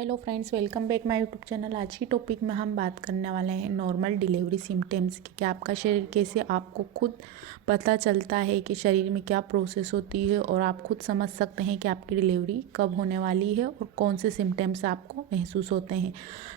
Hello friends, welcome back my YouTube channel. आज की topic में हम बात करने वाले हैं नॉर्मल डिलीवरी सिम्टम्स की। कि आपका शरीर कैसे आपको खुद पता चलता है कि शरीर में क्या प्रोसेस होती है और आप खुद समझ सकते हैं कि आपकी डिलीवरी कब होने वाली है और कौन से सिम्टम्स आपको महसूस होते हैं।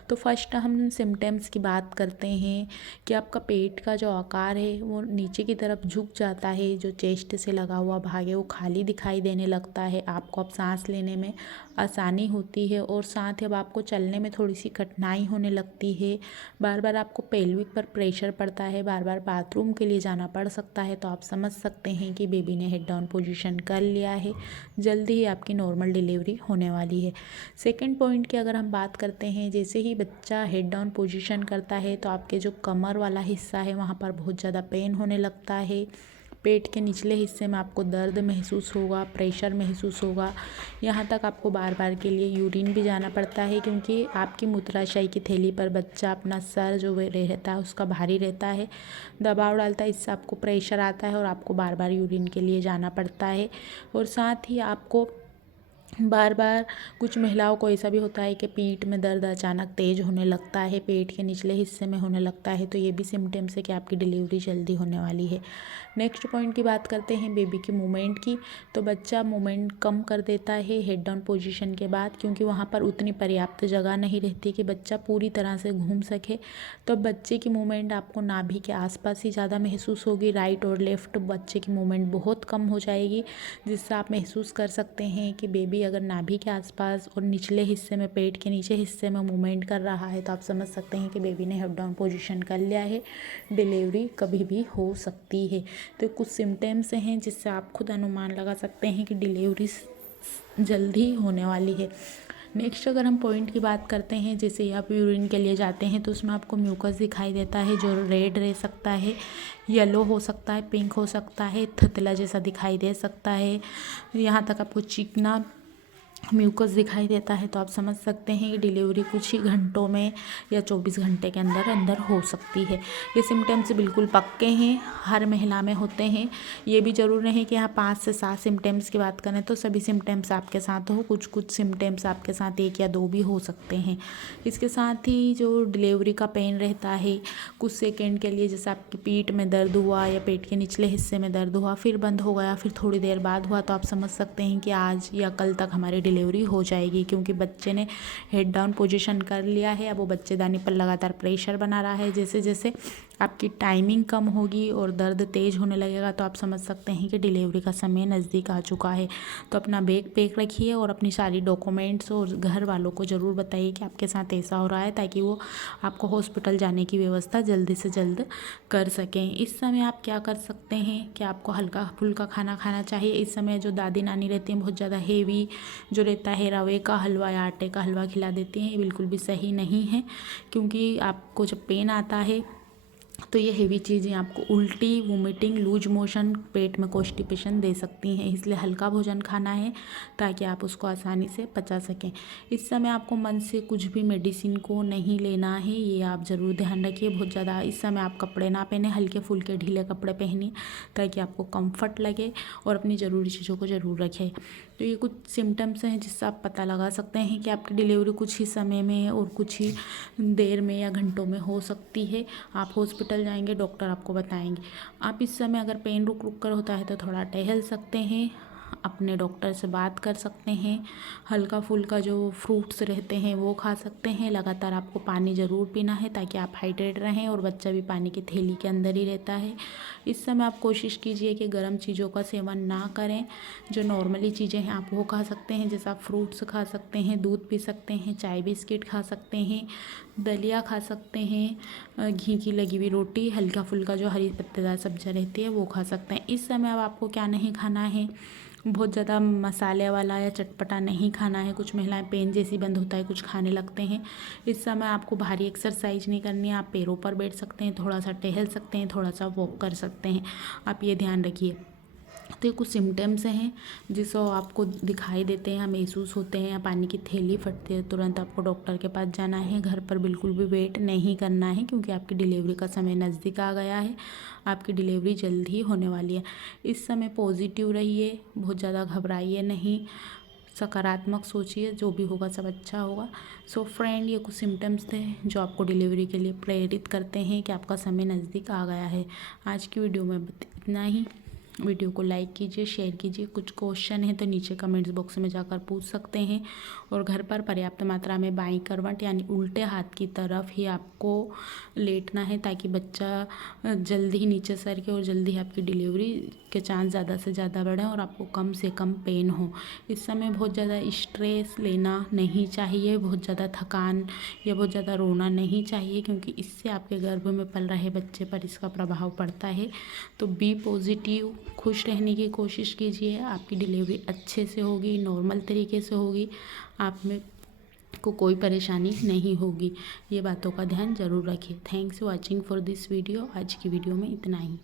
तो फर्स्ट हम सिम्टम्स की बात करते हैं कि आपका पेट का जो आकार है वो नीचे की तरफ झुक जाता है। जो चेस्ट से लगा हुआ भाग है वो खाली दिखाई देने लगता है। आपको अब सांस लेने में आसानी होती है और साथ ही अब आपको चलने में थोड़ी सी कठिनाई होने लगती है। बार बार आपको पेल्विक पर प्रेशर पड़ता है, बार बार बाथरूम के लिए जाना पड़ सकता है। तो आप समझ सकते हैं कि बेबी ने हेड डाउन पोजीशन कर लिया है, जल्दी ही आपकी नॉर्मल डिलीवरी होने वाली है। सेकंड पॉइंट की अगर हम बात करते हैं, जैसे ही बच्चा हेड डाउन पोजीशन करता है तो आपके जो कमर वाला हिस्सा है वहाँ पर बहुत ज़्यादा पेन होने लगता है। पेट के निचले हिस्से में आपको दर्द महसूस होगा, प्रेशर महसूस होगा। यहाँ तक आपको बार बार के लिए यूरिन भी जाना पड़ता है, क्योंकि आपकी मूत्राशय की थैली पर बच्चा अपना सर जो रहता है उसका भारी रहता है, दबाव डालता है। इससे आपको प्रेशर आता है और आपको बार बार यूरिन के लिए जाना पड़ता है। और साथ ही आपको बार बार कुछ महिलाओं को ऐसा भी होता है कि पीठ में दर्द अचानक तेज होने लगता है, पेट के निचले हिस्से में होने लगता है। तो ये भी सिम्टम्स है कि आपकी डिलीवरी जल्दी होने वाली है। नेक्स्ट पॉइंट की बात करते हैं बेबी की मूवमेंट की। तो बच्चा मूवमेंट कम कर देता है हेड डाउन पोजीशन के बाद, क्योंकि वहाँ पर उतनी पर्याप्त जगह नहीं रहती कि बच्चा पूरी तरह से घूम सके। तो बच्चे की मूवमेंट आपको नाभि के आसपास ही ज़्यादा महसूस होगी। राइट और लेफ्ट बच्चे की मूवमेंट बहुत कम हो जाएगी, जिससे आप महसूस कर सकते हैं कि बेबी अगर नाभि के आसपास और निचले हिस्से में, पेट के नीचे हिस्से में मूवमेंट कर रहा है तो आप समझ सकते हैं कि बेबी ने हेड डाउन पोजीशन कर लिया है, डिलीवरी कभी भी हो सकती है। तो कुछ सिम्टम्स हैं जिससे आप खुद अनुमान लगा सकते हैं कि डिलीवरी जल्दी होने वाली है। नेक्स्ट अगर हम पॉइंट की बात करते हैं, जैसे आप यूरिन के लिए जाते हैं तो उसमें आपको म्यूकस दिखाई देता है, जो रेड रह सकता है, येलो हो सकता है, पिंक हो सकता है, थतला जैसा दिखाई दे सकता है। यहाँ तक आपको चिकना म्यूकस दिखाई देता है। तो आप समझ सकते हैं कि डिलीवरी कुछ ही घंटों में या 24 घंटे के अंदर अंदर हो सकती है। ये सिम्टम्स बिल्कुल पक्के हैं, हर महिला में होते हैं। ये भी ज़रूर नहीं कि यहाँ 5 से 7 सिम्टम्स की बात करें तो सभी सिम्टम्स आपके साथ हो, कुछ कुछ सिम्टम्स आपके साथ 1 या 2 भी हो सकते हैं। इसके साथ ही जो डिलीवरी का पेन रहता है कुछ सेकेंड के लिए, जैसे आपकी पीठ में दर्द हुआ या पेट के निचले हिस्से में दर्द हुआ, फिर बंद हो गया, फिर थोड़ी देर बाद हुआ, तो आप समझ सकते हैं कि आज या कल तक हमारी डिलीवरी हो जाएगी, क्योंकि बच्चे ने हेड डाउन पोजीशन कर लिया है। अब वो बच्चेदानी पर लगातार प्रेशर बना रहा है। जैसे जैसे आपकी टाइमिंग कम होगी और दर्द तेज होने लगेगा तो आप समझ सकते हैं कि डिलीवरी का समय नज़दीक आ चुका है। तो अपना बैग पैक रखिए और अपनी सारी डॉक्यूमेंट्स और घर वालों को ज़रूर बताइए कि आपके साथ ऐसा हो रहा है, ताकि वो आपको हॉस्पिटल जाने की व्यवस्था जल्दी से जल्द कर सकें। इस समय आप क्या कर सकते हैं कि आपको हल्का फुल्का खाना खाना चाहिए। इस समय जो दादी नानी रहती हैं बहुत ज़्यादा हेवी जो रहता है रवे का हलवा या आटे का हलवा खिला देती हैं, ये बिल्कुल भी सही नहीं है, क्योंकि आपको जब पेन आता है तो ये हेवी चीज़ें आपको उल्टी, वोमिटिंग, लूज मोशन, पेट में कॉन्स्टिपेशन दे सकती हैं। इसलिए हल्का भोजन खाना है ताकि आप उसको आसानी से पचा सकें। इस समय आपको मन से कुछ भी मेडिसिन को नहीं लेना है, ये आप ज़रूर ध्यान रखिए। बहुत ज़्यादा इस समय आप कपड़े ना पहने, हल्के फुल्के ढीले कपड़े पहनिए ताकि आपको कंफर्ट लगे, और अपनी ज़रूरी चीज़ों को ज़रूर रखें। तो ये कुछ सिम्टम्स हैं जिससे आप पता लगा सकते हैं कि आपकी डिलीवरी कुछ ही समय में और कुछ ही देर में या घंटों में हो सकती है। आप हॉस्पिटल जाएंगे, डॉक्टर आपको बताएंगे। आप इस समय अगर पेन रुक रुक कर होता है तो थोड़ा टहल सकते हैं, अपने डॉक्टर से बात कर सकते हैं, हल्का फुल्का जो फ्रूट्स रहते हैं वो खा सकते हैं। लगातार आपको पानी ज़रूर पीना है ताकि आप हाइड्रेट रहें, और बच्चा भी पानी की थैली के अंदर ही रहता है। इस समय आप कोशिश कीजिए कि गर्म चीज़ों का सेवन ना करें। जो नॉर्मली चीज़ें हैं आप वो खा सकते हैं, जैसे आप फ्रूट्स खा सकते हैं, दूध पी सकते हैं, चाय बिस्किट खा सकते हैं, दलिया खा सकते हैं, घी की लगी हुई रोटी, हल्का फुल्का जो हरी पत्तेदार सब्जियाँ रहती है वो खा सकते हैं। इस समय अब आपको क्या नहीं खाना है, बहुत ज़्यादा मसाले वाला या चटपटा नहीं खाना है। कुछ महिलाएं पेन जैसी बंद होता है कुछ खाने लगते हैं। इस समय आपको भारी एक्सरसाइज नहीं करनी है, आप पैरों पर बैठ सकते हैं, थोड़ा सा टहल सकते हैं, थोड़ा सा वॉक कर सकते हैं। आप ये ध्यान रखिए। तो ये कुछ सिम्टम्स हैं जिसको आपको दिखाई देते हैं, महसूस होते हैं, या पानी की थैली फटती है, तुरंत आपको डॉक्टर के पास जाना है। घर पर बिल्कुल भी वेट नहीं करना है, क्योंकि आपकी डिलीवरी का समय नज़दीक आ गया है। आपकी डिलीवरी जल्द ही होने वाली है। इस समय पॉजिटिव रहिए, बहुत ज़्यादा घबराइए नहीं, सकारात्मक सोचिए, जो भी होगा सब अच्छा होगा। सो फ्रेंड, ये कुछ सिम्टम्स थे जो आपको डिलीवरी के लिए प्रेरित करते हैं कि आपका समय नज़दीक आ गया है। आज की वीडियो में इतना ही। वीडियो को लाइक कीजिए, शेयर कीजिए। कुछ क्वेश्चन है तो नीचे कमेंट्स बॉक्स में जाकर पूछ सकते हैं। और घर पर पर्याप्त मात्रा में बाईं करवट यानी उल्टे हाथ की तरफ ही आपको लेटना है, ताकि बच्चा जल्दी ही नीचे सर के और जल्दी आपकी डिलीवरी के चांस ज़्यादा से ज़्यादा बढ़ें और आपको कम से कम पेन हो। इस समय बहुत ज़्यादा स्ट्रेस लेना नहीं चाहिए, बहुत ज़्यादा थकान या बहुत ज़्यादा रोना नहीं चाहिए, क्योंकि इससे आपके गर्भ में पल रहे बच्चे पर इसका प्रभाव पड़ता है। तो बी पॉजिटिव, खुश रहने की कोशिश कीजिए। आपकी डिलीवरी अच्छे से होगी, नॉर्मल तरीके से होगी, आप में को कोई परेशानी नहीं होगी। ये बातों का ध्यान ज़रूर रखिए। Thanks watching for this video. आज की वीडियो में इतना ही।